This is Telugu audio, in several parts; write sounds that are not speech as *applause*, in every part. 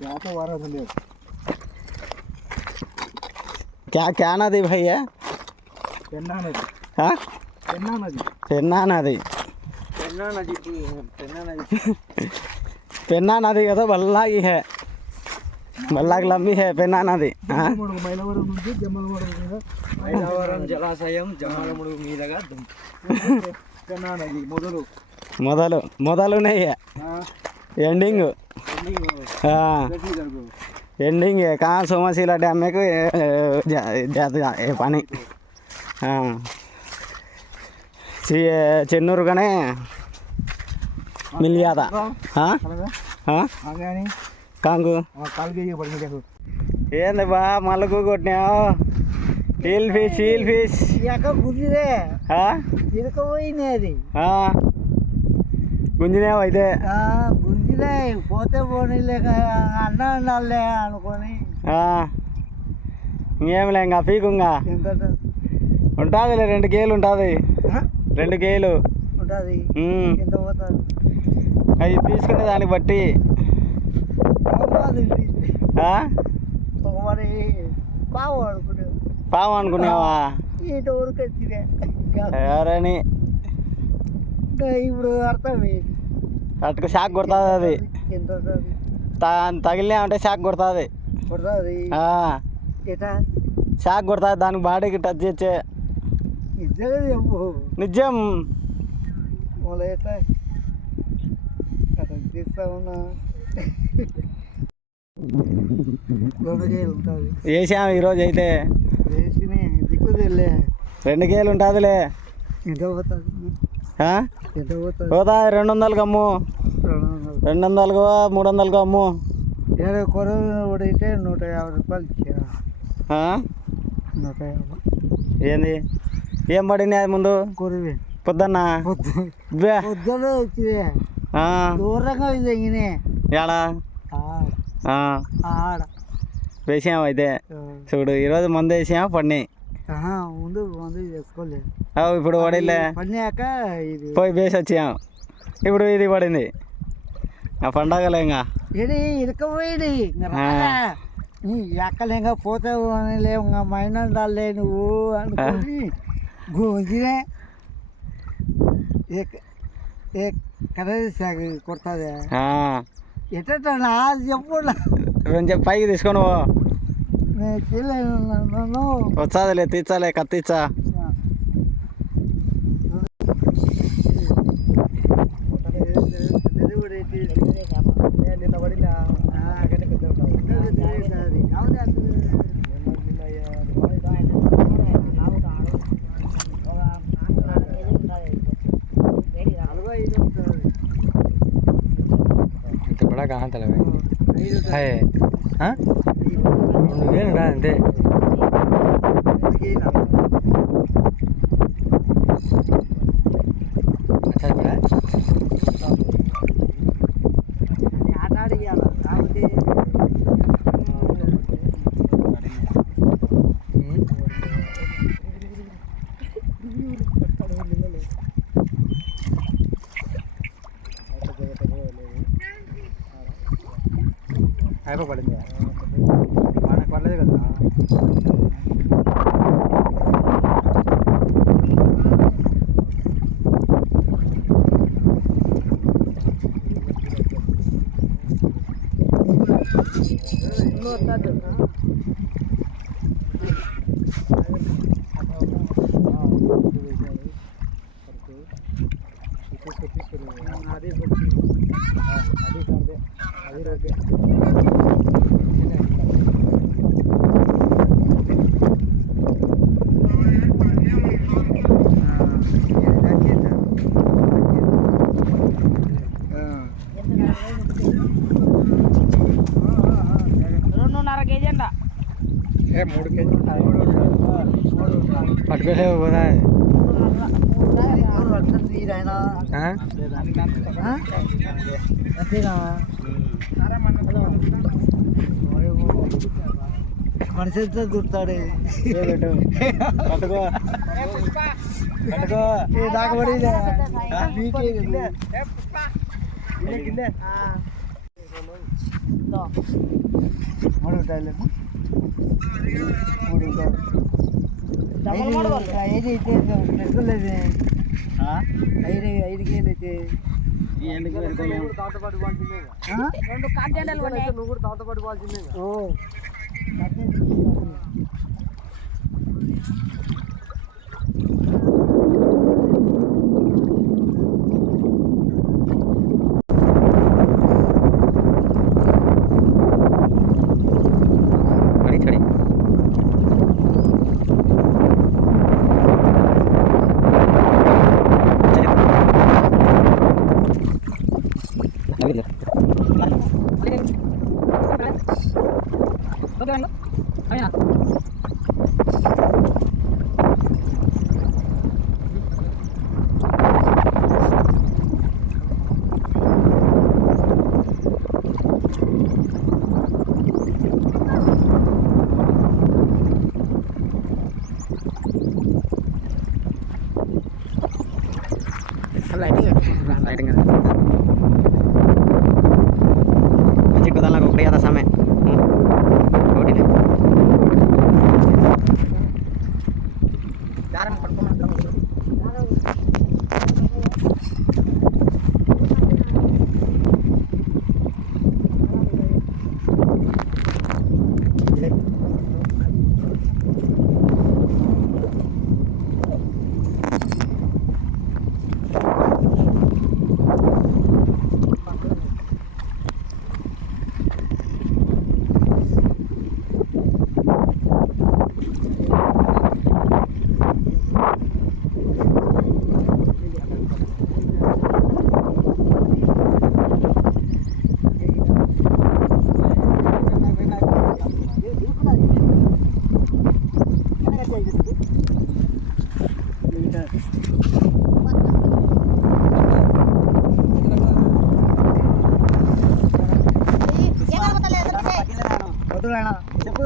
యాత వారం లేదు क्या क्या नदी भैया పెన్నా నది हाँ పెన్నా నది పెన్నా నది పెన్నా నది పెన్నా నది పెన్నా నది కదా बल्ला की है बल्ला की लंबी है पेन्ना नदी हाँ జమ్మలమడుగు మైలవరం నుంచి జమ్మలమడుగు మీద మైలవరం జలాశయం జమ్మలమడుగు మీదగా పెన్నా నది మొదలు మొదలు మొదలు नहीं ఎండింగ్ ఎండింగ్ కా సోమశీల డ్యామ్కు ఏ పని? చెన్నూరుగానే మిల్ జాదా కాంగు. ఏంది బా మళ్ళకు కొట్టినావు? హీల్ ఫిష్ హీల్ ఫిష్ గుడ్లే గుంజినావు అయితే? గుంజిదే పోతే పోనీలే అన్న ఉండాలే అనుకొని. ఇంకేంలే ఇంకా పీకుంగా ఎంత ఉంటుందిలే రెండు కేలు ఉంటుంది. రెండు కేలు. ఉంటుంది. అవి తీసుకునే దాన్ని బట్టి. పాము అనుకున్నావా. ఊరికి ఎవరని? ఇంకా ఇప్పుడు అర్థమైంది. అటుకు షాక్ కొడుతుంది అది. ఎంత తగిలినా అంటే షాక్ కొడుతుంది. పడుతుంది ఆ. ఎటా షాక్ కొడుతుంది దానికి బాడీకి టచ్ చేసే నిజం. వేసాము ఈరోజు అయితే. రెండు కేలు ఉంటుందిలే? ఎంత పోతుంది? పోతా రెండు వందలకు అమ్ము రెండు వందలు రెండు వందలకు మూడు వందలకు అమ్ము. ఏదో కొరవ పడితే నూట యాభై రూపాయలు? నూట యాభై. ఏంది? ఏం పడింది అది ముందు? కొరవే పొద్దున్న? పొద్దు బే. పొద్దున వచ్చిందే. దూరంగా ఏడా వేసాము అయితే. చూడు ఈరోజు మందు వేసాము పడినాయి. ముందు మందు చేసుకోలేదు అవు ఇప్పుడు పడిలే పడినాక ఇది పోయి వేసి వచ్చాము ఇప్పుడు ఇది పడింది. ఆ పండగలే ఇంకా. ఇది ఇరకపోయింది. ఎక్కలేక పోతావు అని లేవు ఇంకా మైండ్ ఉండాలే నువ్వు అనుకుని గుంజినే కనీస కొడుతుంది చెప్పు. కొంచెం పైకి తీసుకొని పో. चालेल ते चालेल का तेचा बड़ा कहाँ तलब है हाँ 얘는 나는데 Apa palingnya? పర్లేదు కదా అది అది ఓకే రెండున్నర మనిషి ఎంత దుడతాడు పట్టుకో. పట్టుకో. దాకా పడిందే? మీకే గిల్లే ఇదో. మూడు టైర్లు మూడు మోడల్ ఐదు అయితే ఐదు ఐదు రెండు కంటైనర్లు ఉన్నాయి. నువ్వు కూడా తాత పట్టుకోవాల్సిందే ఓ อะไรเนี่ยอะไรกัน వద్దులేనా చెప్పు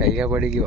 ಕೈಗೆ ಬಡಿಗಿವ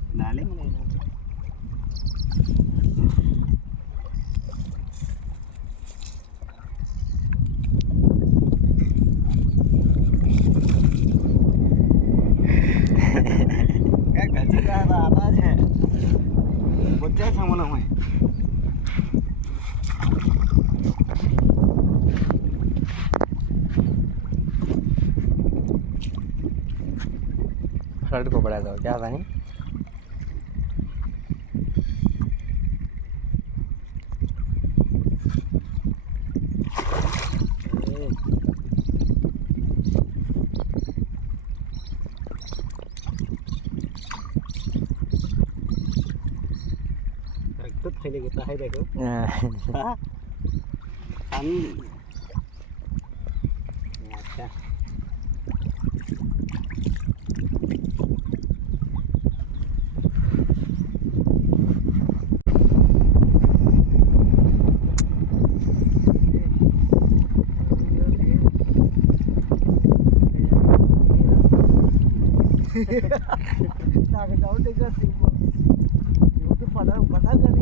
साले मिलेंगे हाँ फ्लड को बढ़ा दो क्या ঠেলে গেতে হয় দেখো আমি আচ্ছা నాకు డౌట్ ఇంకా సింపుల్ యూట్యూబ్ పదా పదా కానీ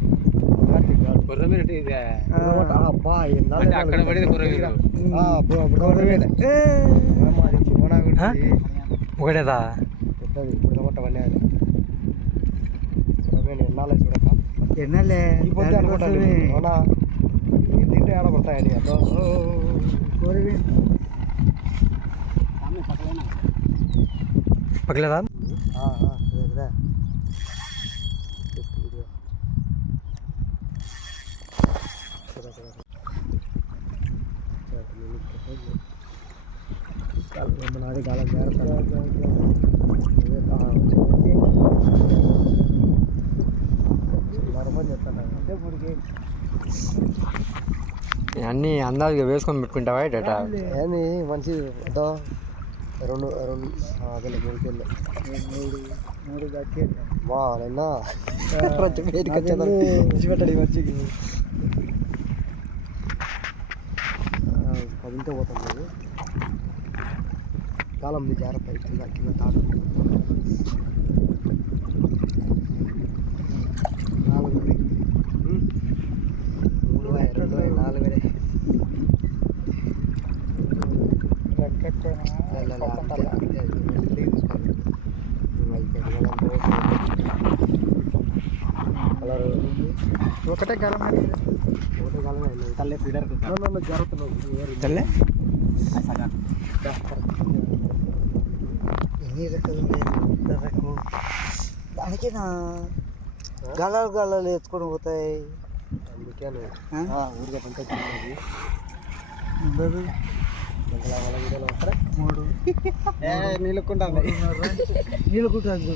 అనుకుంటా అబ్బా ఎన్నాళ్ళు అక్కడ పడింది కుర్రవీరు ఆ? ఒకటేదా పెద్దది బురదమట్ట వల్లే అది కురమేను ఎన్నాళ్ళ చూడక ఎన్నలే ఈ పొద్దు అనుకుంటాను అవునా ఈ తింటే ఆడ పడతాయని అబ్బా పక్కలేదా నాది కాలం అన్నీ అందాజుగా వేసుకొని పెట్టుకుంటావా డేటా మంచిది వద్దా? రెండు రెండు అదే మూడు కేళ్ళు మూడు మూడు గట్టి మా నిన్న *laughs* పేరుకి వచ్చేదా పెట్టండి మంచికి పదింటే పోతుంది కాలం ఉంది జాగ్రత్త కింద కింద తాడు. నాలుగు. మూడు రెండు నాలుగు అది ఒకటే కాలం. తల్లే? ఎన్ని రకాలు రకం గలాలు గలాలు ఎత్తుకొని పోతాయి. ఊరికే పంచాయతీ ఉండదు. మంగళ వాళ్ళ వీడియోలో వస్తారా? మూడు నీళ్ళకుంటాను నీళ్ళు కుట్టాను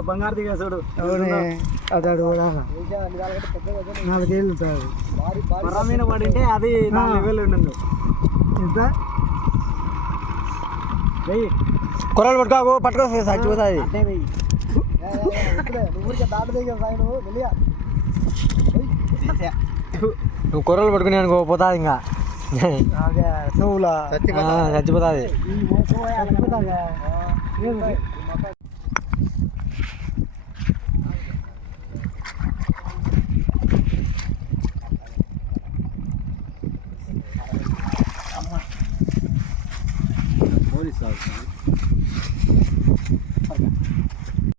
బంగారు దిగా చూడు. అవునే. అదాడు కూడా. నాలుగేళ్ళు ఉంటాడు పడింటే అది నా ఆ. లెవెల్ ఉండదు. ఎంత? వెయ్యి. కూరలు పట్టుకో చచ్చిపోతుంది వెయ్యి. నువ్వు కూరలు పట్టుకుని అనుకో పోతుంది ఇంకా. చెవులా ఆ, చచ్చిపోతుంది